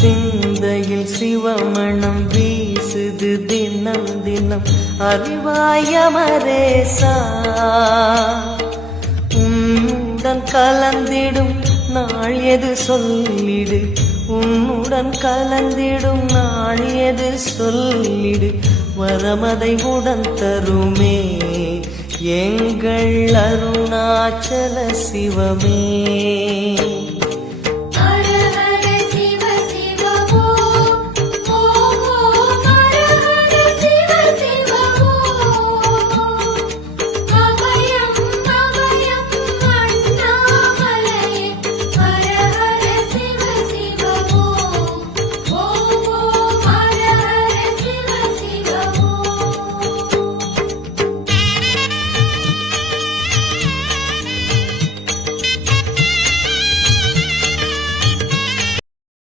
சிந்தையில் சிவமணம் வீசுது தினம் தினம் அறிவாயமரேசா உன்னுடன் கலந்திடும் நாள் எது சொல்லிடு உன்னுடன் கலந்திடும் நாள் எது சொல்லிடு வரமதை உடன் தருமே எங்கள் அருணாச்சல சிவமே.